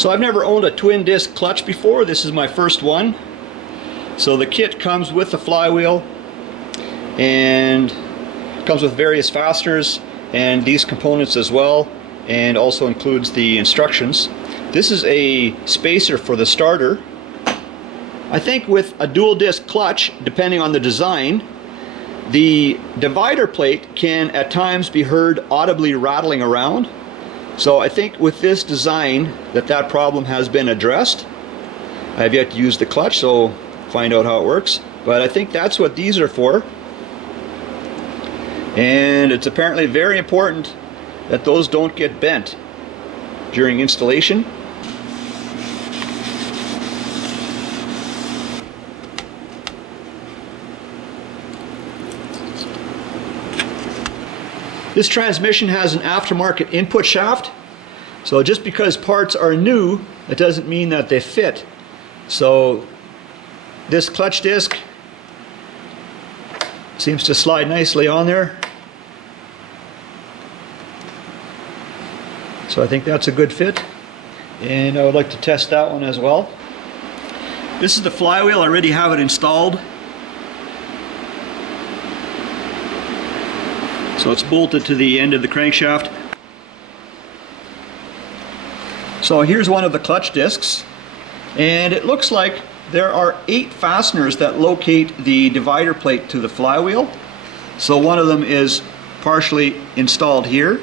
So I've never owned a twin disc clutch before. This is my first one. So the kit comes with the flywheel and comes with various fasteners and these components as well, and also includes the instructions. This is a spacer for the starter. I think with a dual disc clutch, depending on the design, the divider plate can at times be heard audibly rattling around. So I think with this design that problem has been addressed. I have yet to use the clutch, so find out how it works. But I think that's what these are for. And it's apparently very important that those don't get bent during installation. This transmission has an aftermarket input shaft, so just because parts are new, it doesn't mean that they fit. So this clutch disc seems to slide nicely on there. So I think that's a good fit, and I would like to test that one as well. This is the flywheel. I already have it installed. So it's bolted to the end of the crankshaft. So here's one of the clutch discs, and it looks like there are 8 fasteners that locate the divider plate to the flywheel. So one of them is partially installed here,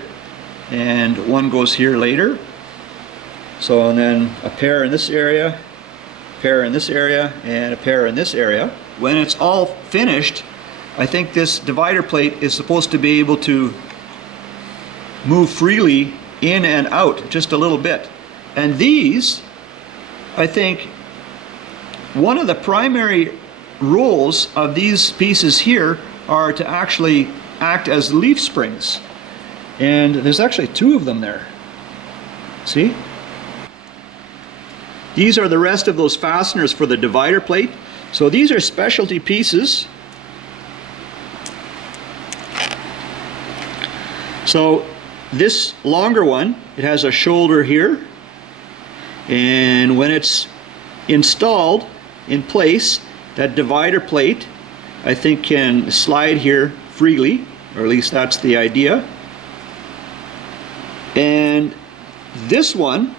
and one goes here later. So and then a pair in this area, a pair in this area, and a pair in this area. When it's all finished, I think this divider plate is supposed to be able to move freely in and out just a little bit. And these, I think, one of the primary roles of these pieces here are to actually act as leaf springs. And there's actually 2 of them there. See? These are the rest of those fasteners for the divider plate. So these are specialty pieces. So this longer one, it has a shoulder here, and when it's installed in place, that divider plate I think can slide here freely, or at least that's the idea. And this one,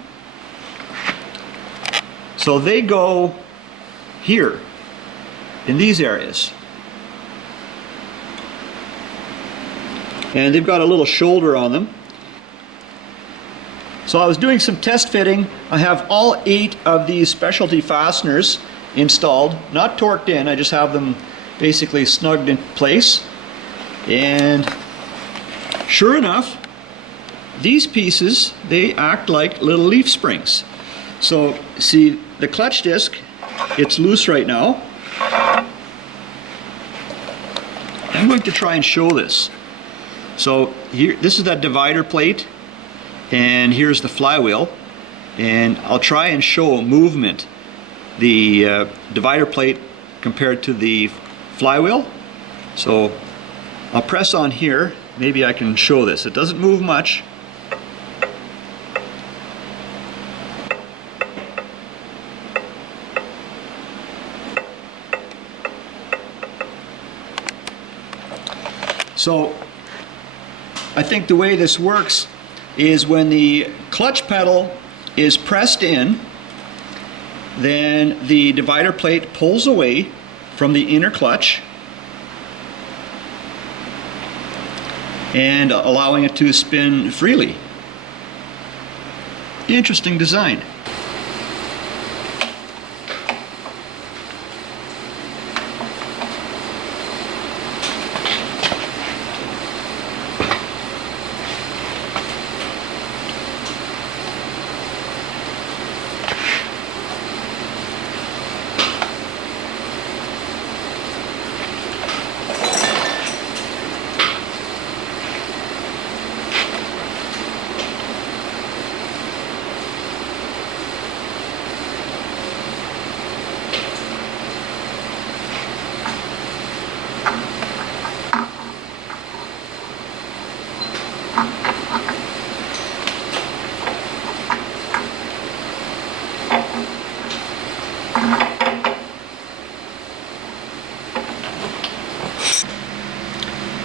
so they go here in these areas. And they've got a little shoulder on them. So I was doing some test fitting. I have all 8 of these specialty fasteners installed, not torqued in. I just have them basically snugged in place. And sure enough, these pieces, they act like little leaf springs. So see, the clutch disc, it's loose right now. I'm going to try and show this. So here, this is that divider plate, and here's the flywheel, and I'll try and show movement, the divider plate compared to the flywheel. So I'll press on here, maybe I can show this. It doesn't move much. So I think the way this works is when the clutch pedal is pressed in, then the divider plate pulls away from the inner clutch and allowing it to spin freely. Interesting design.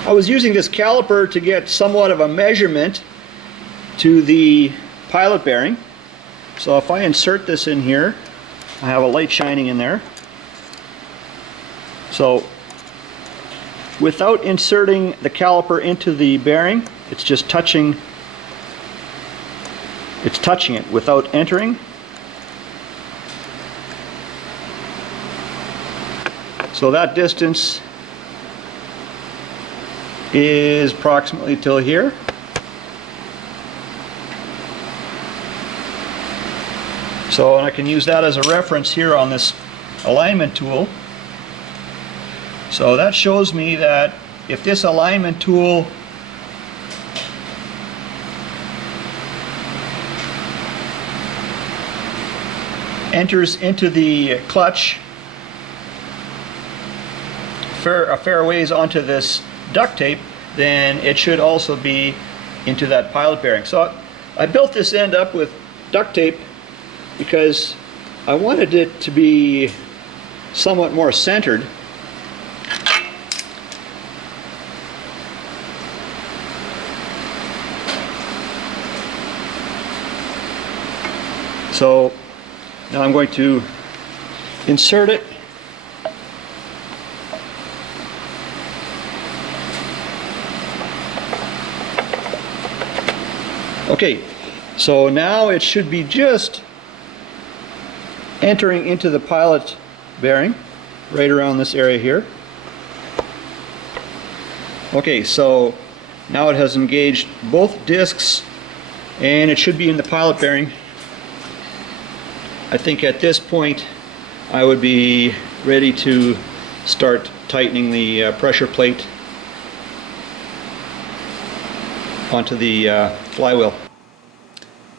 I was using this caliper to get somewhat of a measurement to the pilot bearing. So if I insert this in here, I have a light shining in there. So without inserting the caliper into the bearing, it's just touching it without entering. So that distance is approximately till here. So and I can use that as a reference here on this alignment tool. So that shows me that if this alignment tool enters into the clutch a fair ways onto this duct tape, then it should also be into that pilot bearing. So I built this end up with duct tape because I wanted it to be somewhat more centered. So now I'm going to insert it. Okay, so now it should be just entering into the pilot bearing right around this area here. Okay, so now it has engaged both discs and it should be in the pilot bearing. I think at this point I would be ready to start tightening the pressure plate onto the flywheel.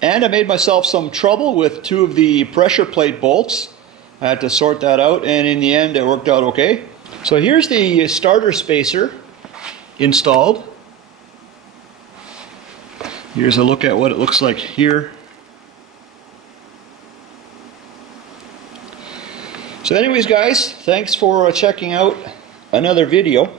And I made myself some trouble with two of the pressure plate bolts. I had to sort that out, and in the end it worked out okay. So here's the starter spacer installed. Here's a look at what it looks like here. So anyways guys, thanks for checking out another video.